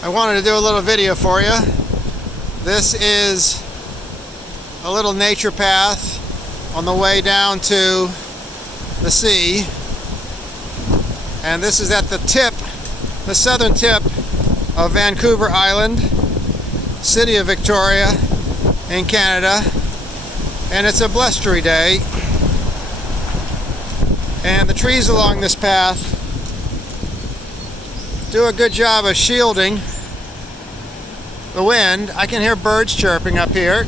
I wanted to do a little video for you. This is a little nature path on the way down to the sea, and this is at the tip, the southern tip of Vancouver Island, city of Victoria in Canada, and it's a blustery day, and the trees along this path do a good job of shielding the wind. I can hear birds chirping up here.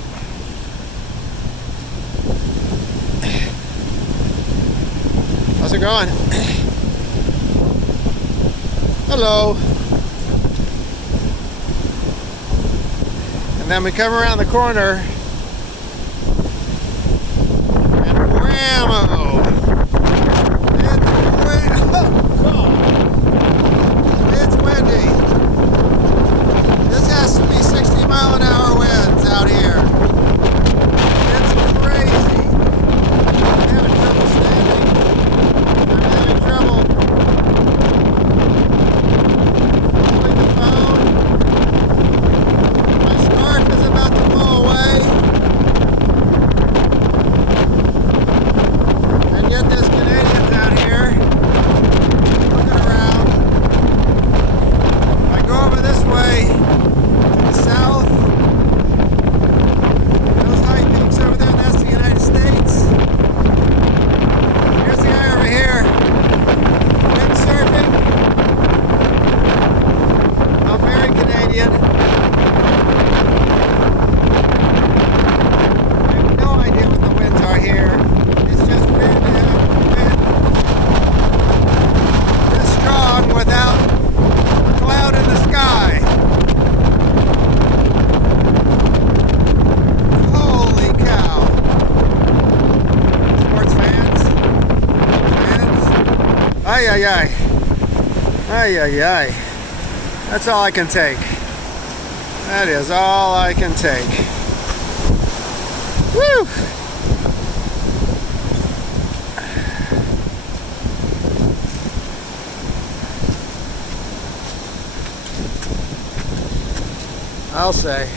How's it going? Hello. And then we come around the corner and whammo! It's windy. This has to be 60-mile-an-hour winds out here. It's crazy. I'm having trouble standing. I'm having trouble holding the phone. My scarf is about to blow away. And yet there's Canadians out here looking around. I go over this way to the south. Those high peaks over there, that's the United States. Here's the guy over here, windsurfing. I'm very Canadian. I have no idea what the winds are here. It's just wind this strong without a cloud in the sky. Holy cow. Sports fans? Ay, ay, ay. Ay, ay, ay. That's all I can take. That is all I can take. Woo! I'll say.